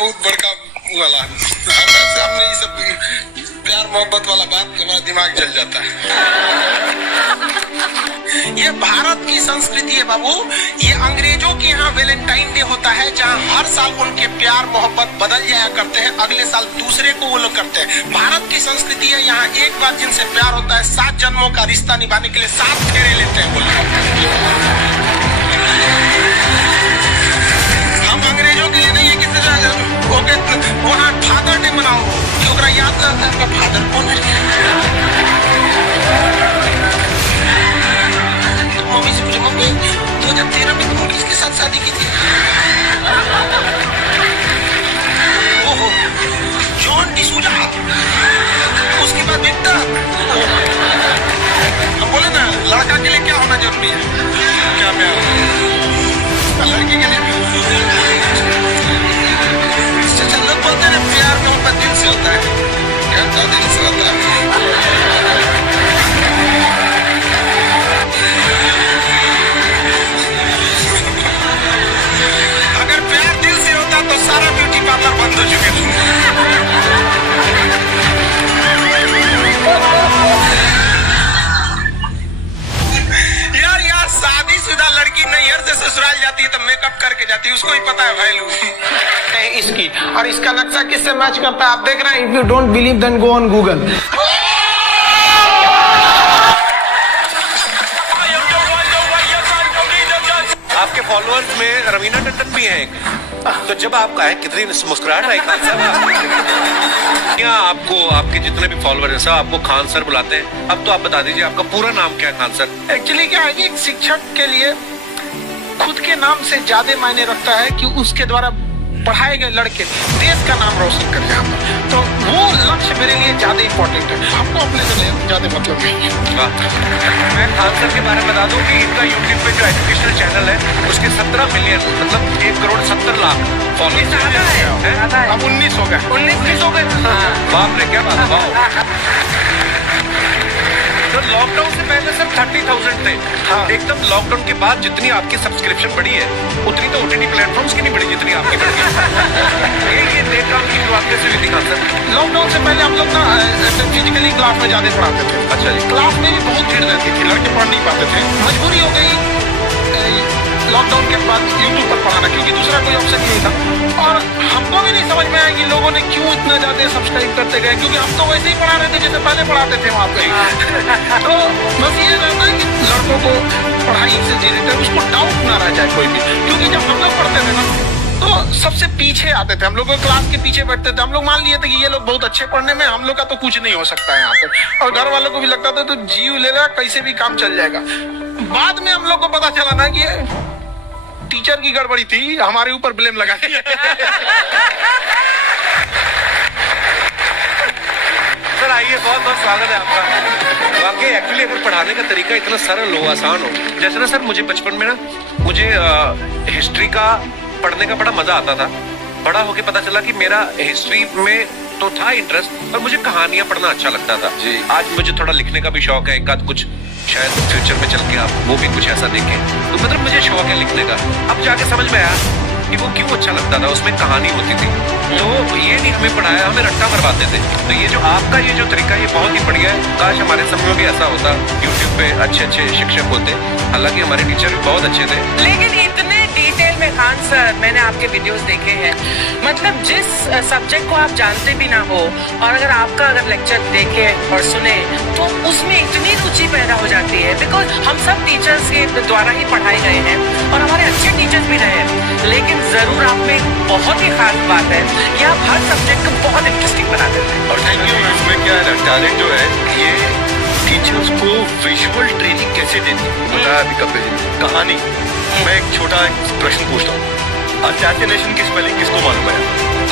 बहुत बड़का वाला हमसे हमने ये सब प्यार मोहब्बत वाला बात के बाद दिमाग जल जाता है। ये भारत की संस्कृति है बाबू। ये अंग्रेजों के यहाँ वैलेंटाइन डे होता है, जहाँ हर साल उनके प्यार मोहब्बत बदल जाया करते हैं, अगले साल दूसरे को वो लोग करते हैं। भारत की संस्कृति है, यहाँ एक बार जिनसे प्यार होता है 7 जन्मों का रिश्ता निभाने के लिए 7 फेरे लेते हैं वो लोग। हम अंग्रेजों के लिए नहीं है कि वहाँ फादर डे मनाओ कि याद करता है आपका फादर कौन है। तो मम्मी से पूछो, मम्मी 2013 में तुम किसके साथ शादी की थी? ओहो, जॉन डिसूजा। उसके बाद बेटा हम बोले ना, लड़का के लिए क्या होना जरूरी है? क्या प्यार? लड़की के लिए लोग बोलते हैं प्यार मोहब्बत दिल से होता है। क्या दिल से होता है? अगर प्यार दिल से होता तो सारा ब्यूटी पार्लर बंद हो चुके थे। यार शादीशुदा लड़की नैहर से ससुराल जाती है तो मेकअप करके जाती है, उसको ही पता है वैल्यू इसकी। और इसका नक्शा किससे मैच करता है आप देख रहे हैं। If you don't believe then go on Google. आपके फॉलोअर्स में रवीना टंडन भी है एक, तो जब आपका है कितनी मुस्कुराहट आई खान साहब। क्या आपको आपके जितने भी फॉलोअर हैं सब आपको खान सर बुलाते हैं? अब तो आप बता दीजिए आपका पूरा नाम क्या है खान सर? एक्चुअली क्या है कि एक शिक्षक के लिए खुद के नाम से ज्यादा मायने रखता है कि उसके द्वारा पढ़ाए गए लड़के देश का नाम रोशन कर जाए, तो वो लक्ष्य मेरे लिए ज्यादा इंपॉर्टेंट है। हमको अपने से ज्यादा मतलब नहीं है। मैं खान सर के बारे में बता दूं कि इनका यूट्यूब पे जो एजुकेशनल चैनल है उसके 17 मिलियन मतलब 1,70,00,000 फॉलोअर्स है। अब 19 हो गए। 19 हो गए। बाप रे, क्या बात है। तो लॉकडाउन से पहले सर 30,000 थे। हाँ। एकदम लॉकडाउन के बाद जितनी आपकी सब्सक्रिप्शन बढ़ी है उतनी तो ओटीटी प्लेटफॉर्म्स की नहीं बढ़ी जितनी आपकी बढ़ी है। ये देख काम की शुरुआत कैसे हुई थी खान सर? लॉकडाउन से पहले हम लोग ना फिजिकली क्लास में ज्यादा पढ़ाते थे। अच्छा जी। क्लास में भी बहुत भीड़ रहती थी, लड़के पढ़ नहीं पाते थे। मजबूरी हो गई लॉकडाउन के बाद यूट्यूब पर पढ़ाना, क्योंकि दूसरा कोई ऑप्शन नहीं था। और हमको भी नहीं समझ में आया कि लोगों ने क्यों इतना ज्यादा सब्सक्राइब करते गए, क्योंकि हम तो वैसे ही पढ़ा रहे थे जैसे पहले पढ़ाते थे वहाँ पे। तो बस ये रहता है कि लड़कों को पढ़ाई से दे देते हैं, उसको डाउट ना रह जाए कोई भी। क्योंकि जब हम लोग पढ़ते थे ना तो सबसे पीछे आते थे, हम लोग क्लास के पीछे बैठते थे। हम लोग मान लिए थे कि ये लोग बहुत अच्छे पढ़ने में, हम लोग का तो कुछ नहीं हो सकता है यहाँ पे। और घर वालों को भी लगता था तो जीव ले रहा, कैसे भी काम चल जाएगा। बाद में हम लोग को पता चला ना कि टीचर की गड़बड़ी थी, हमारे ऊपर ब्लेम लगा दिया। सर आइए, बहुत बहुत स्वागत है आपका। वाकई एक्चुअली अगर पढ़ाने का तरीका इतना सरल हो, आसान हो, जैसे ना सर मुझे बचपन में ना मुझे हिस्ट्री का पढ़ने का बड़ा मजा आता था। बड़ा होके पता चला कि मेरा हिस्ट्री में तो था इंटरेस्ट, पर मुझे कहानियां पढ़ना अच्छा लगता था जी। आज मुझे थोड़ा लिखने का भी शौक है, एक आध कुछ शायद फ्यूचर में चल के आप वो भी कुछ ऐसा देखें, तो मतलब मुझे शौक है लिखने का। अब जाके समझ में आया कि वो क्यों अच्छा लगता था, उसमें कहानी होती थी। तो ये नहीं हमें पढ़ाया, हमें रट्टा मरवाते थे। तो ये जो आपका ये जो तरीका ये बहुत ही बढ़िया है। काश हमारे समय में भी ऐसा होता, यूट्यूब पे अच्छे अच्छे शिक्षक होते। हालांकि हमारे टीचर भी बहुत अच्छे थे, लेकिन इतने डिटेल में खान सर मैंने आपके वीडियोस देखे हैं, मतलब जिस सब्जेक्ट को आप जानते भी ना हो और अगर लेक्चर देखे और सुने तो उसमें इतनी रुचि पैदा हो जाती है। बिकॉज हम सब टीचर्स के द्वारा ही पढ़ाए गए हैं और हमारे अच्छे टीचर्स भी रहे हैं, लेकिन जरूर आप में एक बहुत ही खास बात है कि आप हर सब्जेक्ट को बहुत इंटरेस्टिंग बना देते हैं। और थैंक यू। इसमें क्या है, टैलेंट जो है ये टीचर्स को विजुअल ट्रेनिंग कैसे देती है बताया अभी कपिल जी। कहानी मैं एक छोटा प्रश्न पूछता हूँ, असैसिनेशन की स्पेलिंग किसको मालूम है?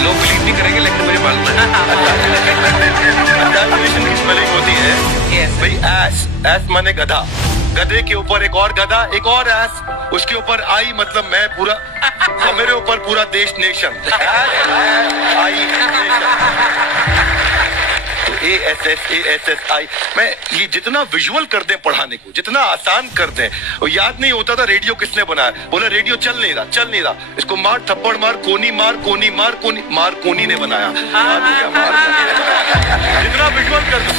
लोग बिलीव नहीं करेंगे लेकिन मुझे मालूम है। असैसिनेशन की स्पेलिंग होती है भाई एस माने गधा, गधे के ऊपर एक और गधा, एक और एस, उसके ऊपर आई मतलब मैं पूरा, और मेरे ऊपर पूरा देश नेशन। आई नेशन। तो ASSASSI, मैं ये जितना विजुअल कर दें पढ़ाने को, जितना आसान कर दें, वो याद नहीं होता था रेडियो किसने बनाया। बोला रेडियो चल नहीं रहा, इसको मार, थप्पड़ मार, कोनी मार, कोनी मार, कोनी ने बनाया। जितना विजुअल कर दो।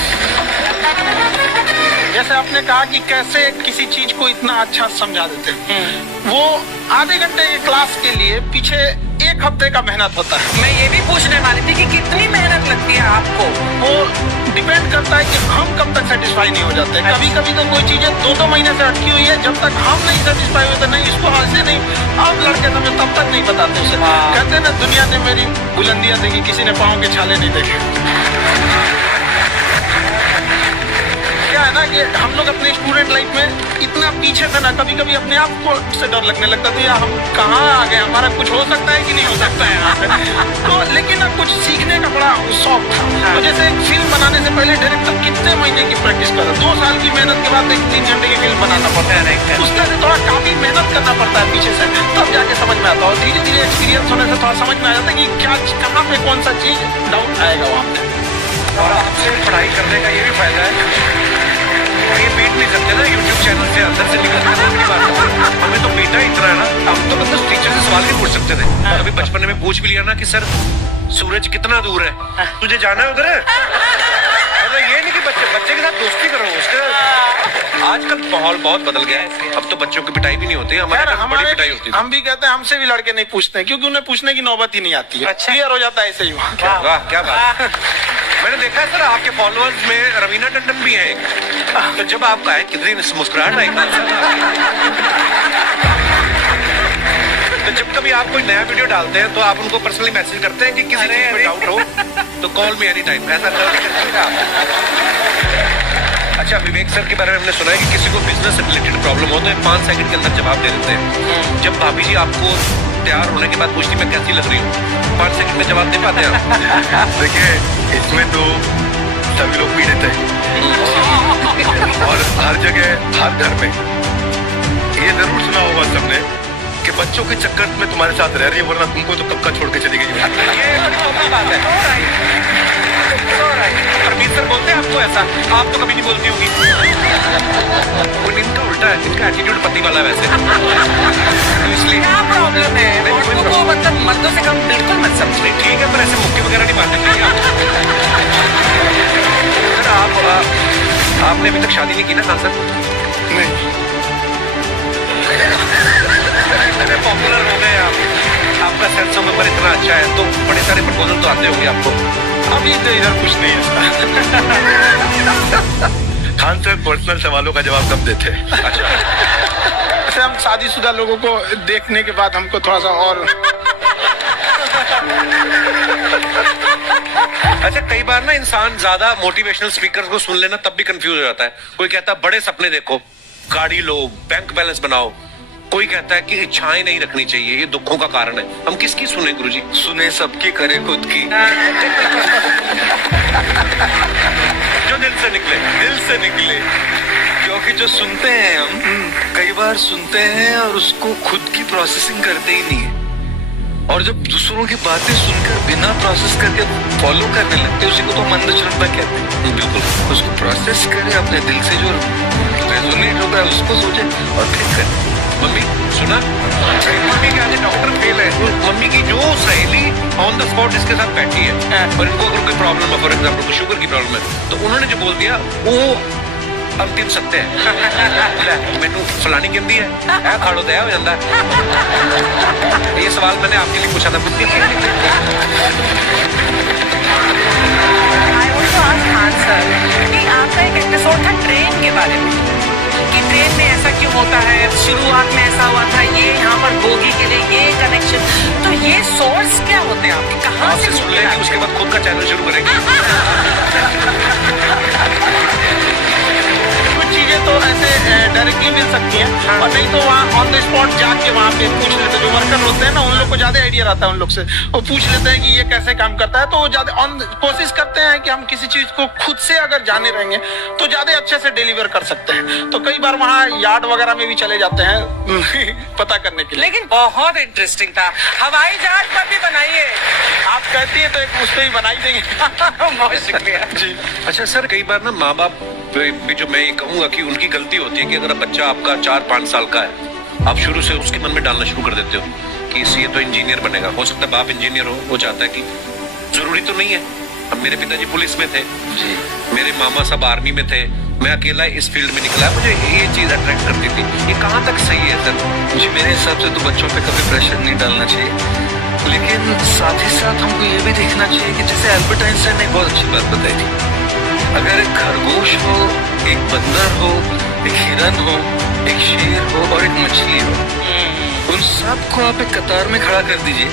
जैसे आपने कहा कि कैसे किसी चीज को इतना अच्छा समझा देते हैं, वो आधे घंटे की क्लास के लिए पीछे 1 हफ्ते का मेहनत होता है। मैं ये भी पूछने वाली थी कि कितनी मेहनत लगती है आपको। वो डिपेंड करता है कि हम कब तक सेटिस्फाई नहीं हो जाते। कभी कभी तो कोई चीजें 2-2 महीने से अटकी हुई है, जब तक हम नहीं सेटिस्फाई होते, नहीं इसको ऐसे नहीं, अब लड़के समझे तब तक नहीं बताते उसे। कहते हैं ना, दुनिया ने मेरी बुलंदियां देखी, किसी ने पाँव के छाले नहीं देखे। क्या है ना कि हम लोग अपने स्टूडेंट लाइफ में इतना पीछे थे ना, कभी कभी अपने आप को से डर लगने लगता था, यार हम कहाँ आ गए, हमारा कुछ हो सकता है कि नहीं हो सकता है यहाँ पे। तो लेकिन अब कुछ सीखने का बड़ा शौक था। तो जैसे एक फिल्म बनाने से पहले डायरेक्टर कितने महीने की प्रैक्टिस कर, 2 साल की मेहनत के बाद एक 3 घंटे की फिल्म बनाना पड़ता है। उसमें से थोड़ा काफी मेहनत करना पड़ता है पीछे से, तब जाके समझ में आता है। और धीरे धीरे एक्सपीरियंस होने से थोड़ा समझ में आ जाता है कि क्या, कहाँ पे कौन सा चीज डाउट आएगा वहाँ पे। और आपसे पढ़ाई करने का ये भी फायदा है, ये पीट नहीं सकते ना YouTube चैनल से अंदर से निकल की बात। हमें तो पीटा इतना है ना, हम तो मतलब टीचर से सवाल नहीं पूछ सकते थे। अभी बचपन में पूछ भी लिया ना कि सर सूरज कितना दूर है, तुझे जाना है उधर? मतलब ये नहीं कि बच्चे के साथ दोस्ती करो, उसके आजकल माहौल बहुत बदल गया है। अब तो बच्चों की पिटाई भी नहीं होती, हमारे बड़ी पिटाई होती है। हम भी कहते हैं, हमसे भी लड़के नहीं पूछते हैं, क्योंकि उन्हें पूछने की नौबत ही नहीं आती है। क्लियर हो जाता है ऐसे ही। वाह क्या बात है। मैंने देखा है सर आपके फॉलोअर्स में रवीना टंडन भी है, तो जब आप कहें कितनी मुस्कुराहट आई। तो जब कभी आप कोई नया वीडियो डालते हैं तो आप उनको पर्सनली मैसेज करते हैं कि किसी चीज में डाउट हो तो कॉल मी एनी टाइम, ऐसा करते हैं? अच्छा, विवेक सर के बारे में हमने सुना है कि किसी को बिजनेस से रिलेटेड प्रॉब्लम हो तो 5 सेकंड के अंदर जवाब दे देते हैं। जब भाभी जी आपको तैयार होने के बाद पूछती मैं कैसी लग रही हूँ, 5 सेकंड में जवाब दे पाते हैं आप? देखिए, इसमें तो सभी लोग पीड़ित हैं और हर जगह, हर घर में ये जरूर सुना होगा सबने कि बच्चों के चक्कर में तुम्हारे साथ रह रही है, वरना तुमको तो कब का छोड़ के चली गई। ये बड़ी कॉमन बात है। परमीत सर बोलते हैं आपको ऐसा? आप तो कभी नहीं बोलती होगी। इनका उल्टा है, इनका एटीट्यूड पति वाला वैसे, तो इसलिए क्या प्रॉब्लम है? औरतों को मतलब मर्दों से कम बिल्कुल मत समझिए। ठीक है, पर ऐसे मुक्के वगैरह नहीं मारने चाहिए। सर आपने अभी तक शादी नहीं की ना? हाँ सर। नहीं, पॉपुलर हो गए आप, आपका सेंस ऑफ ह्यूमर इतना अच्छा है तो बड़े सारे प्रपोजल तो आते होंगे आपको। अभी तो इधर कुछ नहीं है। खान सर पर्सनल सवालों का जवाब कब देते हैं? अच्छा, हम शादीशुदा लोगों को देखने के बाद हमको थोड़ा सा और अच्छा, कई बार ना इंसान ज्यादा मोटिवेशनल स्पीकर्स को सुन लेना तब भी कंफ्यूज हो जाता है। कोई कहता है बड़े सपने देखो, गाड़ी लो, बैंक बैलेंस बनाओ। कोई कहता है कि इच्छाएं नहीं रखनी चाहिए, ये दुखों का कारण है। हम किसकी सुने गुरुजी? सुने सबकी, करे खुद की। जो दिल से निकले। दिल से निकले, क्योंकि जो सुनते हैं हम कई बार सुनते हैं और उसको खुद की प्रोसेसिंग करते ही नहीं है, और जब दूसरों की बातें सुनकर बिना प्रोसेस करके फॉलो करने लगते हैं, उसी को तो मंद श्रद्धा कहते हैं। बिल्कुल, उसको प्रोसेस करें, अपने दिल से जो रेजोनेट होता है उसको सोचे और फिर करें। मम्मी सुना, मम्मी के आगे डॉक्टर फेल है, मम्मी की जो सहेली ऑन द स्पॉट इसके साथ बैठी है और इनको अगर कोई प्रॉब्लम है, फॉर एग्जाम्पल शुगर की प्रॉब्लम है, तो उन्होंने जो बोल दिया वो अंतिम सत्य है। मैनू फलानी कहती है खाड़ो दया हो जाता है। ये सवाल मैंने आपके लिए पूछा था। कि आपका एक एपिसोड था ट्रेन के बारे में, कि ट्रेन में ऐसा क्यों होता है, शुरुआत में ऐसा हुआ था, ये यहाँ पर बोगी के लिए ये कनेक्शन, तो ये सोर्स क्या होते हैं आपके, कहाँ से सुन लेंगे, उसके बाद खुद का चैनल शुरू करेंगे। कुछ चीजें तो ऐसे डायरेक्टली मिल सकती हैं, और नहीं तो वहाँ ऑन द स्पॉट जाके वहाँ पे पूछ लेते, जो वर्कर होते हैं ना, उन लोग को ज्यादा आइडिया रहता है उन लोग से, वो पूछ लेते हैं कि ये कैसे काम करता है, तो वो ज्यादा कोशिश करते हैं कि हम किसी चीज को खुद से अगर जाने रहेंगे तो ज्यादा अच्छे से डिलीवर कर सकते हैं। तो कई बार वहाँ यार्ड वगैरह में भी चले जाते हैं पता करने के लिए। लेकिन बहुत इंटरेस्टिंग था, हवाई जहाज पर भी बनाइए। आप कहती है तो एक उस पर ही बना ही देंगे। बहुत शुक्रिया जी। अच्छा सर, कई बार ना माँ बाप भी, जो मैं ये कहूंगा कि उनकी गलती होती है कि अगर बच्चा आपका 4-5 साल का है, आप शुरू से उसके मन में डालना शुरू कर देते हो कि ये तो इंजीनियर बनेगा। हो सकता है बाप इंजीनियर हो चाहता है कि जरूरी तो नहीं है। अब मेरे पिताजी पुलिस में थे जी, मेरे मामा सब आर्मी में थे, मैं अकेला इस फील्ड में निकला, मुझे ये चीज अट्रैक्ट करती थी। ये कहाँ तक सही है सर? जी, मेरे हिसाब से तो बच्चों पे कभी प्रेशर नहीं डालना चाहिए, लेकिन साथ ही साथ हमको ये भी देखना चाहिए कि जैसे एल्बर्ट आइंस्टाइन ने एक बहुत अच्छी बात बताई थी, अगर एक खरगोश हो, एक बंदर हो, एक हिरन हो, एक शेर हो और एक मछली हो, उन सबको आप एक कतार में खड़ा कर दीजिए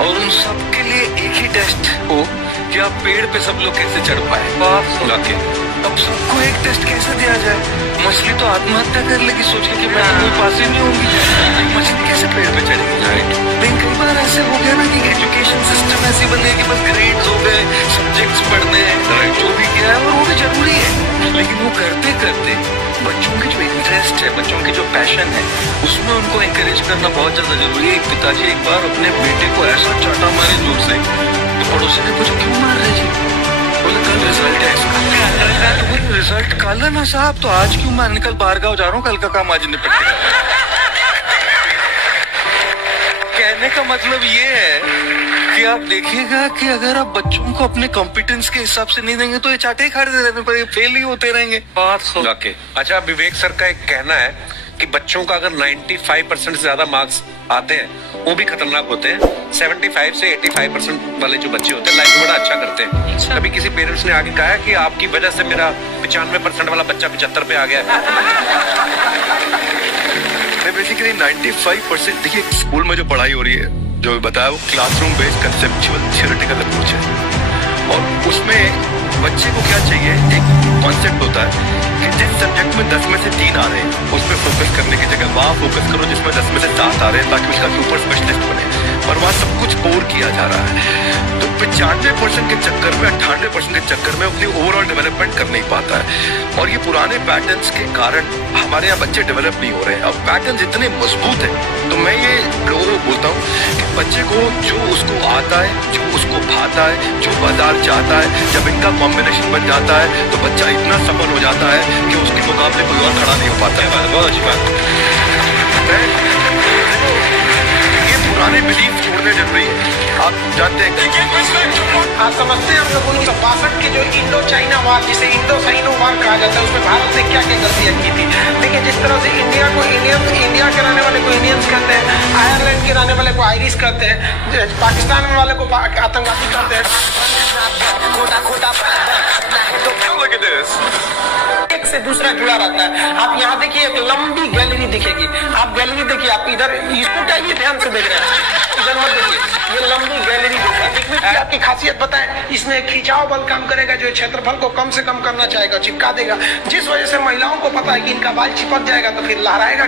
और उन सब के लिए एक ही टेस्ट हो कि आप पेड़ पे सब लोग कैसे चढ़ पाए। अब सबको एक टेस्ट कैसे दिया जाए? मछली तो आत्महत्या कर लेगी सोच के कि मैं कोई पास ही नहीं होगी, मछली कैसे पेड़ पे चढ़ेगी? लेकिन कई बार ऐसे हो गया ना कि एजुकेशन सिस्टम ऐसी बन गई कि बस ग्रेड्स हो गए, सब्जेक्ट्स पढ़ने हैं, जो भी किया है और वो भी जरूरी है, लेकिन वो करते करते बच्चों की जो इंटरेस्ट है, बच्चों की जो पैशन है, उसमें उनको एंकरेज करना बहुत ज्यादा जरूरी है। एक पिताजी एक बार अपने बेटे को ऐसा चाटा मारे जोर से, तो पड़ोसी ने पूछा क्यों मार रहे जी? बोले कल रिजल्ट है इसका। तो बोले रिजल्ट कल है ना साहब, तो आज क्यों मारने? कल बाहर गाँव जा रहा हूँ, कल का काम आज निपट गया। कहने का मतलब ये है कि आप देखिएगा कि अगर आप बच्चों को अपने कॉम्पिटेंस के हिसाब से नहीं देंगे तो ये चाटे खा रहने पर फेल ही होते रहेंगे। अच्छा, विवेक सर का एक कहना है कि बच्चों का अगर 95% से ज्यादा मार्क्स आते हैं वो भी खतरनाक होते हैं। 75 से 85% वाले जो बच्चे होते हैं लाइफ में बड़ा अच्छा करते हैं। कभी किसी पेरेंट्स ने आगे कहा है कि आपकी वजह से मेरा 95% वाला बच्चा 75 पे आ गया? बेसिकली 95%, देखिए स्कूल में जो पढ़ाई हो रही है, जो बताया वो classroom based conceptual theoretical approach है, और उसमें बच्चे को क्या चाहिए, एक कॉन्सेप्ट होता है कि जिस सब्जेक्ट में 10 में से 3 आ रहे हैं उस पर फोकस करने की जगह वहाँ फोकस करो जिसमें 10 में से 7 आ रहे हैं, ताकि उसका सुपर स्पेशलिस्ट बने, और वहाँ सब कुछ कोर किया जा रहा है। तो 95% के चक्कर में, 98% के चक्कर में अपनी ओवरऑल डेवलपमेंट कर नहीं पाता है, और ये पुराने पैटर्न्स के कारण हमारे यहाँ बच्चे डेवलप नहीं हो रहे हैं। अब पैटर्न्स इतने मजबूत हैं, तो मैं ये लोगों को बोलता हूँ कि बच्चे को जो उसको आता है, जो उसको भाता है, जो बाजार चाहता है, जब इनका कॉम्बिनेशन बन जाता है तो बच्चा इतना सफल हो जाता है कि उसके मुकाबले कोई और खड़ा नहीं हो पाता है। बहुत अच्छी बात। ये पुराने बिलीफ छोड़ने जरूरी है। आप जानते हैं आप समझते हैं हम लोग 1962 के जो इंडो चाइना वार, जिसे इंडो साइनो वार कहा जाता है, उसमें भारत ने क्या क्या गलतियां की थी? देखिए, जिस तरह से इंडिया के रहने वाले को इंडियंस कहते हैं, आयरलैंड के रहने वाले को आयरिश कहते हैं, पाकिस्तान में वाले को आतंकवादी कहते हैं। एक से दूसरा जुड़ा रहता है। आप यहाँ देखिए, एक लंबी गैलरी दिखेगी, आप गैलरी देखिए, आप इधर इसको क्या ये ध्यान से देख रहे हैं, इधर मत देखिए, ये लंबी गैलरी देखिए। आपकी खासियत बताएं, इसमें खिंचाव बल काम करेगा, जो क्षेत्रफल को कम से कम करना चाहेगा, चिपका देगा, जिस वजह से महिलाओं को पता है कि इनका बाल चिपक जाएगा तो फिर लहराएगा।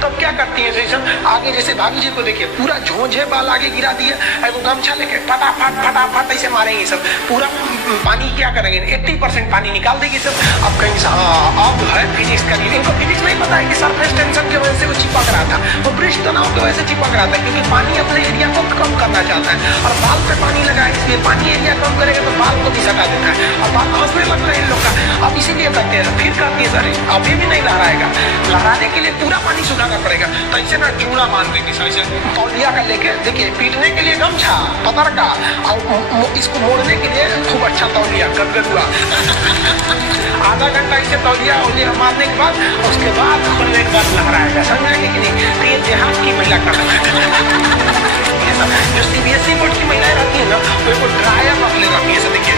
तब क्या करती है शीशम, आगे जैसे भाभी जी को देखिए, पूरा झोंझे बाल आगे गिरा दिया, वो गमछा लेके फटाफट ऐसे मारेंगे सब, पूरा पानी क्या करेंगे, 80% पानी निकाल देगी सब। अब कहीं से अब है फिजिक्स का, इनको फिजिक्स नहीं पता है कि सरफेस टेंशन की वजह से वो चिपक रहा था, वो पृष्ठ तनाव की वजह से चिपक रहा था, क्योंकि पानी अपने एरिया को कम करना चाहता है, और बाल पे पानी लगा, इसलिए पानी एरिया कम करेगा तो बाल को भी सटा देता है, और बाल हंसने लगता है इन लोग का। अब इसीलिए करते हैं, फिर कहती है सर अभी भी नहीं लहराएगा, लहराने के लिए पूरा पानी सुखाना पड़ेगा, तो ऐसे ना चूड़ा मान देगी ऐसे तौलिया का लेके, देखिए पीटने के लिए गमछा पतर का, और इसको मोड़ने के लिए खूब अच्छा तौलिया गदगदुआ, आधा घंटा इसे तौलिया मारने के बाद, उसके बाद खोलने के बाद लहराएगा। समझेंगे कि नहीं? तो ये देहात की महिला का जो CBSE बोर्ड की महिलाएं रहती है ना, वो ड्रायर रखले रहती है, देखिए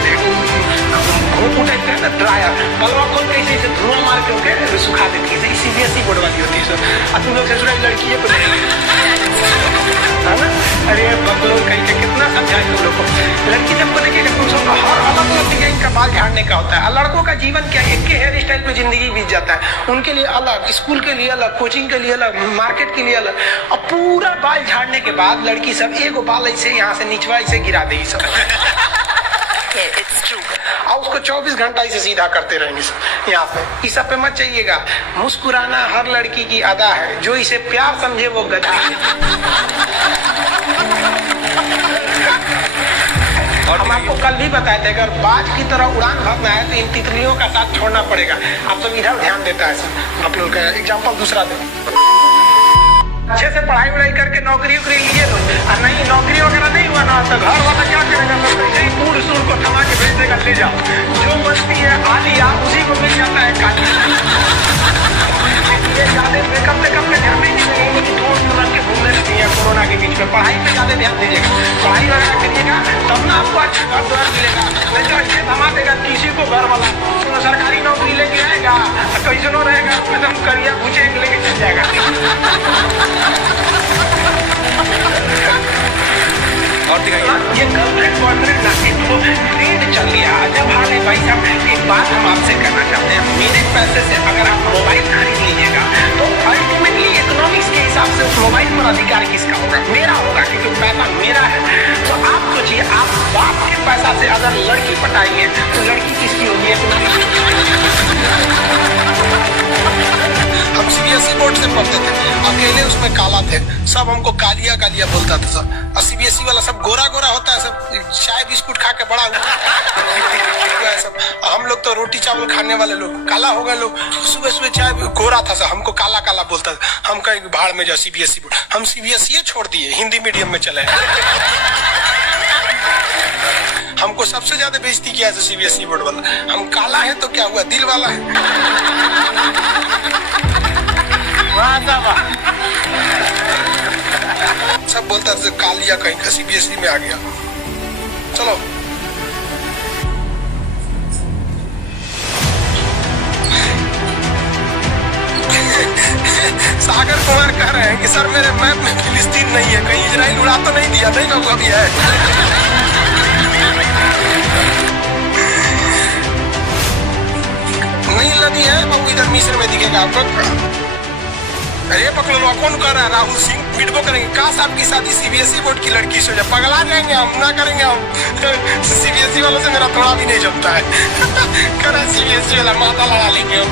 घोंपू टाइप का है ना ड्रायर, बलवा खोल के इसे धुआं मार के उनके सुखा देती है। CBSE बोर्ड वाली होती है सर। अब तुम लोग ससुराल लड़की है ना, अरे बकलोल कहीं के कितना समझाए तुम लोग को। लड़की जब को देखिएगा तुम सबका हर अलग अलग जगह इनका बाल झाड़ने का होता है। लड़कों का जीवन क्या, एक के हेयर स्टाइल पे जिंदगी बीत जाता है, उनके लिए अलग, स्कूल के लिए अलग, कोचिंग के लिए अलग, मार्केट के लिए अलग, और पूरा बाल झाड़ने के बाद लड़की सब एगो बाल ऐसे यहाँ से निचवा ऐसे गिरा देगी सब। और उसको 24 घंटा इसे सीधा करते रहेंगे यहाँ पे। इस सब पे मत चाहिएगा, मुस्कुराना हर लड़की की अदा है, जो इसे प्यार समझे वो गधा है। बताए थे, अगर बाज की तरह उड़ान भरना है तो इन तितलियों का साथ छोड़ना पड़ेगा। आप सब इधर ध्यान देता है सर। आप लोग का एग्जाम्पल दूसरा दे, अच्छे से पढ़ाई वढ़ाई करके नौकरी वोकरी लिए लो, और नहीं नौकरी वगैरह नहीं हुआ ना तो घर वाला क्या करेगा, सब पूर सूर को थमा के भेज देगा, ले जाओ जो मस्ती है आलिया उसी को मिल जाता है काली। ये ज्यादा मेकअप पे ध्यान नहीं देंगे कि धूल रंग के घूमने लगती है कोरोना के बीच में। पढ़ाई पे ज्यादा ध्यान दीजिएगा, पढ़ाई वगैरह करिएगा तब ना आपको अच्छा घर द्वार मिलेगा, नहीं तो अच्छे थमा देगा किसी को घर वाला। तो सरकारी नौकरी लेके आएगा कैसनो रहेगा, एकदम करिया पूछे लेके चल जाएगा। और दिखाइए। ये गर्लफ्रेंड बॉयफ्रेंड ना एक तो ट्रेंड चल गया। जब हाल है भाई साहब, एक बात हम आपसे कहना चाहते हैं, मेरे पैसे से अगर आप मोबाइल खरीद लीजिएगा तो अल्टीमेटली इकोनॉमिक्स के हिसाब से उस मोबाइल पर अधिकार किसका होगा? मेरा होगा, क्योंकि पैसा मेरा है। तो आप सोचिए, आप बाप के पैसा से अगर लड़की पटाएंगे तो लड़की किसकी होगी? हम सीबीएसई बोर्ड से पढ़ते थे, अकेले उसमें काला थे, सब हमको कालिया कालिया बोलता था सब। और सीबीएसई वाला सब गोरा गोरा होता है, सब चाय बिस्कुट खा के बड़ा हुआ है सब। हम लोग तो रोटी चावल खाने वाले लोग, काला हो गए लोग। सुबह सुबह चाय गोरा था सब, हमको काला काला बोलता था। हम कहीं भाड़ में जाओ सीबीएसई बोर्ड, हम सीबीएसई छोड़ दिए, हिंदी मीडियम में चले। हमको सबसे ज्यादा बेइज्जती किया है सीबीएसई बोर्ड वाला। हम काला है तो क्या हुआ, दिल वाला है। सब बोलता था कालिया कहीं का सीबीएसई में आ गया। चलो सागर कुमार कह रहे हैं कि सर मेरे मैप में फिलिस्तीन नहीं है, कहीं इजराइल उड़ा तो नहीं दिया? नहीं बाबू, अभी है। नहीं लगी है बाबू, इधर मिस्र में दिखेगा आपको। अरे पकड़ो, कौन कर रहा है? राहुल सिंह वीडियो करेंगे, काश आपकी शादी सीबीएसई बोर्ड की लड़की से हो जाए, पगला जाएंगे हम, ना करेंगे हम। सीबीएसई वालों से मेरा थोड़ा भी नहीं जमता है। करा सीबीएसई वाला माता लड़ा लेंगे हम।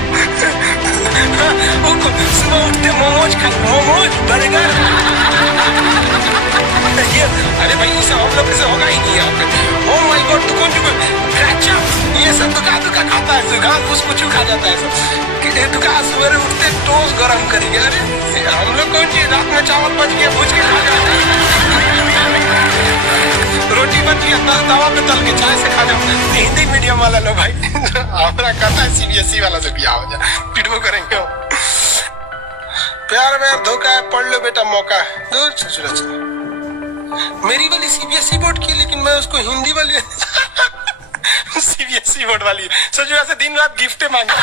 सुबह उठते मोमोज खा, मोमोज बर्गर। अरे भाई ये सब हम लोग से होगा ही नहीं यहाँ पे। ओह माय गॉड, तो कौन ये सब दुका खाता है, घास फूस कुछ खा जाता है सब। दुका सुबह उठते टोस्ट गरम करेंगे। अरे हम लोग कौन चीज, रात में चावल बच गया भूज के खा जाते हैं, रोटी बच गया तवा पे तल के चाय से खा जाओ। हिंदी मीडियम वाला लो भाई। हमारा कहता है सीबीएसई वाला से बिया हो जाए, पिटबो करेंगे। प्यार व्यार धोखा है, पढ़ लो बेटा, मौका है। दूर ससुरा से मेरी वाली सीबीएसई बोर्ड की, लेकिन मैं उसको हिंदी वाली सीबीएसई बोर्ड वाली ससुरा से दिन रात गिफ्टें मांगी।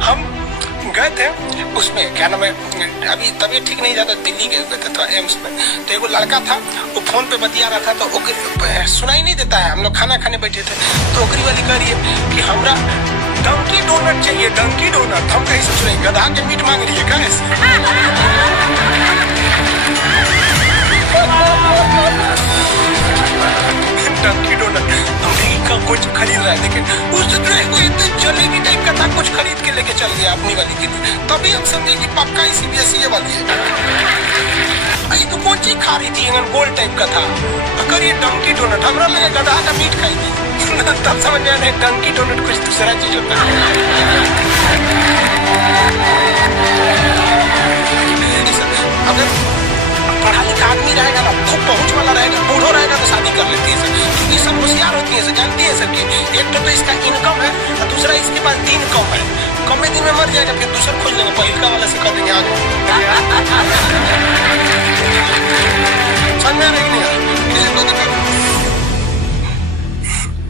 हम गए थे उसमें, क्या नाम है, अभी तबीयत ठीक नहीं जाता, दिल्ली गए थे तो एम्स में। तो एक लड़का था, वो फोन पे बतिया रहा था, तो सुनाई नहीं देता है। हम लोग खाना खाने बैठे थे, तो ओकरी वाली कह रही है कि हमरा डंकी डोनट चाहिए, डंकी डोनट। हम कहीं सोच रहे गधा के मीट मांग रही है कैसे? डंकी डोनट अमेरिका कुछ खरीद रहा है, लेकिन उस जो है वो इतने जलेबी टाइप का था, कुछ खरीद के लेके चल गया अपनी वाली के लिए। तभी हम समझे कि पक्का ही सीबीएसई वाली है। अरे तो कौन चीज खा रही थी, गोल टाइप का था, अगर ये डंकी डोनट, हमरा लगे गधा का मीट खाई थी। तब समझ में आया डंकी डोनट कुछ दूसरा चीज होता है। अगर पढ़ा लिखा आदमी रहेगा ना, खूब पहुंच वाला रहेगा, बूढ़ो रहेगा तो शादी कर लेती है सर, क्योंकि सब होशियार होती है सर, जानती है सर कि एक तो इसका इनकम है और दूसरा इसके पास दिन कम है, कम दिन में मर जाएगा, फिर दूसरा खोज लेंगे, पहिलका वाला से कर देंगे आगे। समझ नहीं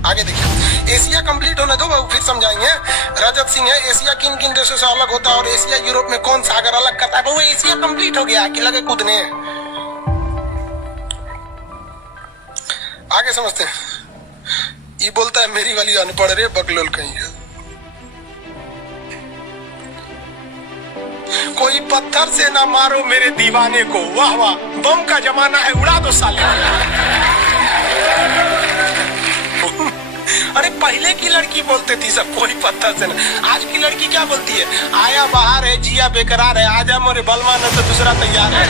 आगे देखिए, एशिया कंप्लीट होने दो बाबू, फिर समझाएंगे। रजत सिंह है, एशिया किन किन देशों से अलग होता है और एशिया यूरोप में कौन सागर अलग करता है? बाबू एशिया कंप्लीट हो गया, कि लगे कूदने। आगे समझते हैं। ये बोलता है मेरी वाली अनपढ़ रे बकलोल कहीं है। कोई पत्थर से ना मारो मेरे दीवाने को, वाह वाह, बम का जमाना है, उड़ा दो साले। अरे पहले की लड़की बोलती थी सब कोई पता से ना, आज की लड़की क्या बोलती है? आया बाहर है, जिया बेकरार है, आजा मोरे बलवा न तो दूसरा तैयार है।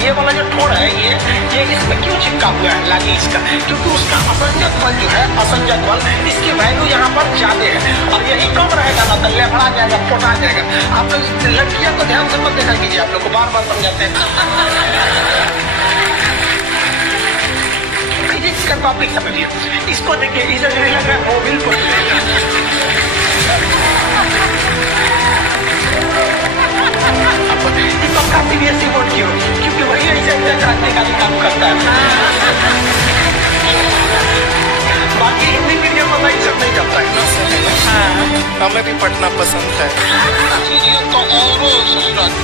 ये वाला जो ठोड़ है ये इसमें क्यों चिपका हुआ है लागी इसका? क्योंकि उसका असंजत बल जो है, असंजत बल, इसकी वैल्यू यहाँ पर ज्यादा है और यही कम रहेगा ना तो लेफड़ा जाएगा, फोटा जाएगा। आप लोग लड़कियों को ध्यान से मत देखा कीजिए, आप लोग को बार बार समझाते हैं। इसका टॉपिक समझिए, इसको देखिए, इसे नहीं लग रहा है वो बिल्कुल सीबीएसई बोर्ड की होगी, क्योंकि वही ऐसे क्रांतिकारी काम करता है। बाकी हिंदी मीडियम में ये सब नहीं चलता है। हमें भी पढ़ना पसंद है। सीरियल तो और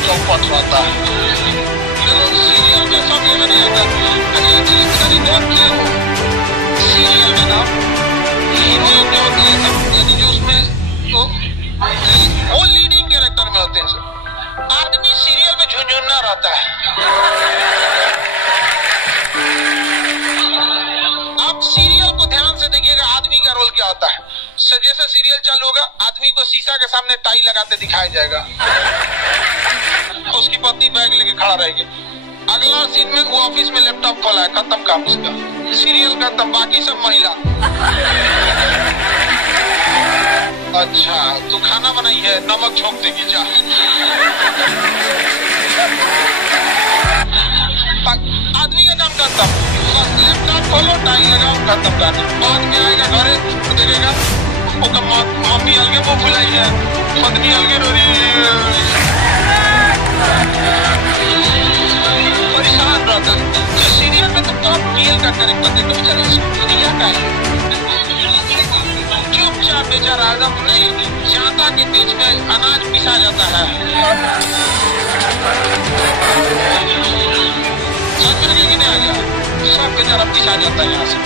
चौपट रहता है, सीरियल में सब ये नहीं आता। सीरियल में ना हीरोइन जो होती है सब, यानी जो उसमें वो लीडिंग कैरेक्टर में होते हैं सब। आदमी सीरियल में झुंझुना रहता है। आप सीरियल को ध्यान से देखिएगा, आदमी का रोल क्या होता है। जैसे सीरियल चालू होगा, आदमी को शीशा के सामने टाई लगाते दिखाया जाएगा, उसकी पत्नी बैग लेके खड़ा रहेगी। अगला सीन में वो ऑफिस में लैपटॉप खोला है, खत्म काम उसका, सीरियल खत्म, बाकी सब महिला। अच्छा तो खाना बनाई है, नमक झोंक देगी जा। आदमी का काम करता, लैपटॉप खोलो, टाई लगाओ, खत्म कर। बाद में आएगा घरे देखेगा मम्मी अलगे वो फुलाई है, पत्नी अलगे रो रही है, परेशान रहता है। जो सीरियल में तुम तो आप मेल का कैरेक्टर देखो, बेचारा रिया का है, चुपचाप बेचारा एकदम नहीं, जनता के बीच में अनाज पिसा जाता है। समझ में नहीं आ गया, सब बेचारा पिसा जाता है यहाँ से।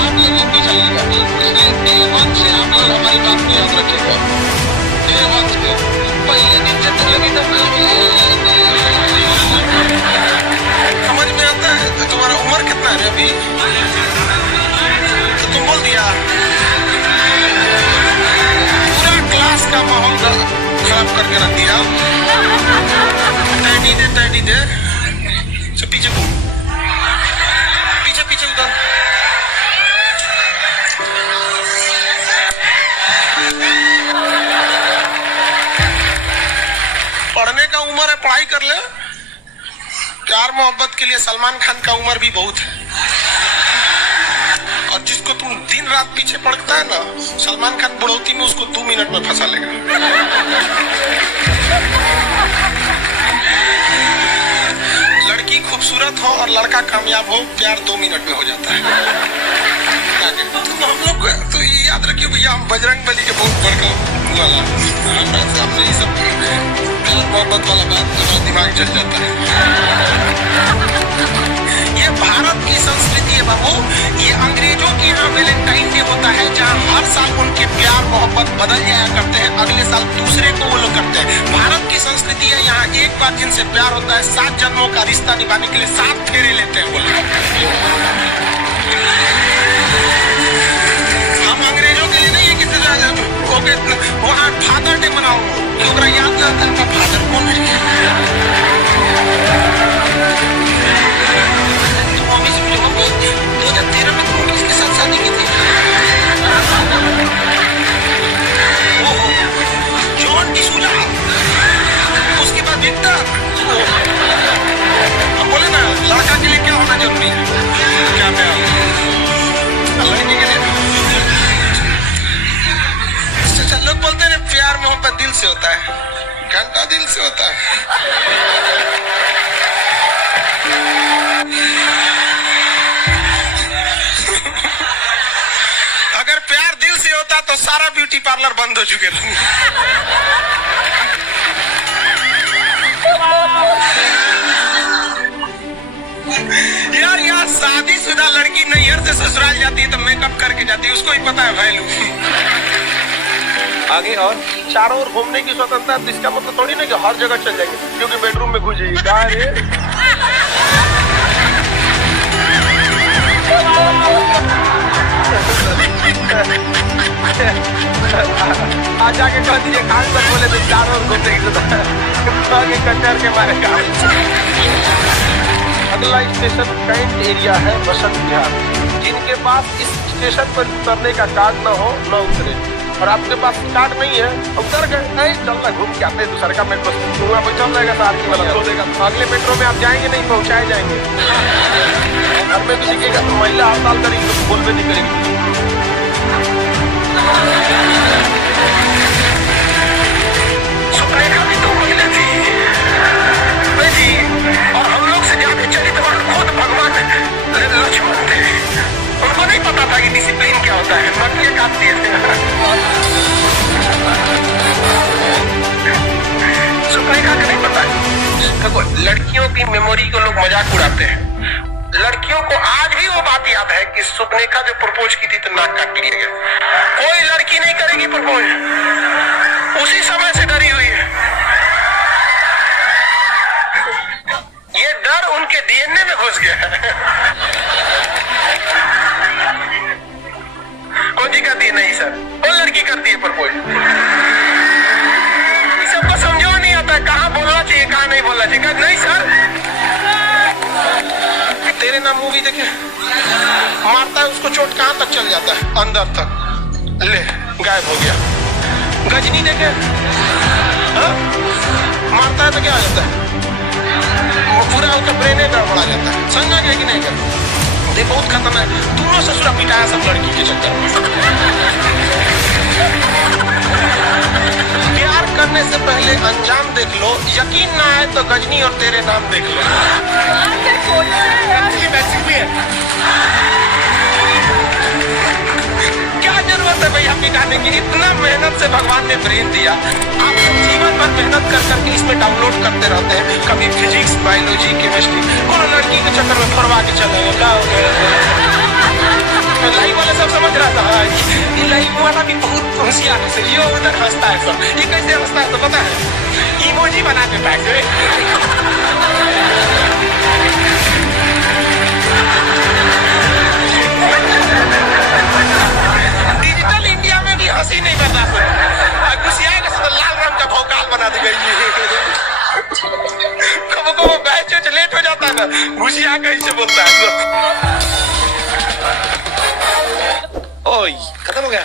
आप लोग भी पिसाइएगा, इसलिए day 1 से आप लोग हमारी बात को याद रखिएगा। day 1 से पहले दिन से तो लगी तब समझ में आता है। तो तुम्हारा उम्र कितना है अभी? तो तुम बोल दिया, पूरा क्लास का माहौल खराब करके रख दिया। टैडी दे पीछे को, पीछे उधर। पढ़ने का उम्र है, पढ़ाई कर ले। प्यार मोहब्बत के लिए सलमान खान का उम्र भी बहुत है, और जिसको तुम दिन रात पीछे पड़ता है ना, सलमान खान बुढ़ौती में उसको 2 मिनट में फंसा लेगा। लड़की खूबसूरत हो और लड़का कामयाब हो, प्यार 2 मिनट में हो जाता है। तो हम लोग तो ये याद रखिए भैया, हम बजरंग बली के बहुत बड़का वाला, हमारे सामने ये सब प्यार मोहब्बत वाला बात तो दिमाग जल जाता है। ये भारत की संस्कृति है बाबू, ये अंग्रेजों के यहाँ वैलेंटाइन डे होता है, जहाँ हर साल उनके प्यार मोहब्बत बदल जाया करते हैं, अगले साल दूसरे को वो लोग करते हैं। भारत की संस्कृति है, यहाँ एक बार जिनसे प्यार होता है, 7 जन्मों का रिश्ता निभाने के लिए 7 फेरे लेते हैं वो लोग। हम अंग्रेजों के लिए नहीं है कि वहाँ फादर डे मनाओ, क्योंकि याद रहता है फादर कौन है। मम्मी से पूछो, मम्मी 2013 में तुम किसके साथ शादी की थी? जॉन डिसूजा, उसके बाद विक्टर। अब बोले ना, लड़का के लिए क्या होना जरूरी है? क्या लड़की के लिए लोग बोलते हैं प्यार मोहब्बत दिल से होता है, घंटा दिल से होता है। अगर प्यार दिल से होता तो सारा ब्यूटी पार्लर बंद हो चुके थे। यार यहाँ शादीशुदा लड़की नैहर से ससुराल जाती है तो मेकअप करके जाती है, उसको ही पता है वैल्यू। आगे और चारों ओर घूमने की स्वतंत्रता, इसका मतलब थोड़ी ना कि हर जगह चल जाएंगे, क्योंकि बेडरूम में घुस जाएगी। आज जाके कह दीजिए खान सर बोले तो चारों ओर घूमने की कचर के मारे काम। अगला स्टेशन कैंट एरिया है, बसंत विहार। जिनके पास इस स्टेशन पर उतरने का कार्ड न हो न उतरे, और आपके पास कार्ड नहीं है उतर गए, नहीं चलना घूम के आते दूसरे का मेट्रो पूरा बैठा रहेगा सार की वाला खो देगा। अगले मेट्रो में आप जाएंगे नहीं, पहुंचाए जाएंगे। घर में किसी के महिला हड़ताल करेगी तो बोलबे नहीं करेगी। सुपनेखा भी तो महिला थी जी, और हम लोग से ज्यादा चरित्रवान खुद भगवान लक्ष्मण थे। उनको नहीं पता था कि डिसिप्लिन क्या होता है, मटिया काटती है। सुपनेखा का नहीं पता। देखो, लड़कियों की मेमोरी को लोग मजाक उड़ाते हैं। लड़कियों को आज भी वो बात याद है कि सुपनेखा जो प्रपोज की थी तो नाक काट लिया गया। कोई लड़की नहीं करेगी प्रपोज, उसी समय से डरी हुई है। ये डर उनके डीएनए में घुस गया है। कोई दिक्कत नहीं सर, कोई लड़की करती है प्रपोज। इस सबको समझो नहीं आता है कहाँ बोलना चाहिए कहाँ नहीं बोलना चाहिए। नहीं सर, तेरे नाम मूवी देखे, मारता है उसको चोट कहाँ तक चल जाता है, अंदर तक, ले गायब हो गया। गजनी देखे, मारता है तो क्या हो जाता है, वो पूरा उसका ब्रेन गड़बड़ा जाता है। समझा गया कि नहीं कर, ये बहुत खतरनाक है। दोनों ससुरा पिटाया सब लड़की के चक्कर में। प्यार करने से पहले अंजाम देख लो, यकीन ना आए तो गजनी और तेरे नाम देख लो। भी है। क्या जरूरत है भैया मिटाने की, इतना मेहनत से भगवान ने ब्रेन दिया। आप जीवन भर मेहनत कर करके इसमें डाउनलोड करते रहते हैं, कभी फिजिक्स, बायोलॉजी, केमिस्ट्री। कौन लड़की के चक्कर में फरवा के चले लाइव वाला सब समझ रहा था। ये लाइव वाला भी बहुत होशियार है, ये उधर हंसता है सब। ये कैसे हंसता है तो पता है, इमोजी बना देता है। डिजिटल इंडिया में भी हंसी नहीं बर्दाश्त होती। घुसियाएगा तो लाल रंग का भौकाल बना दी गई। कबो बैच लेट हो जाता है ना, घुसिया कैसे बोलता है। ओए खत्म हो गया।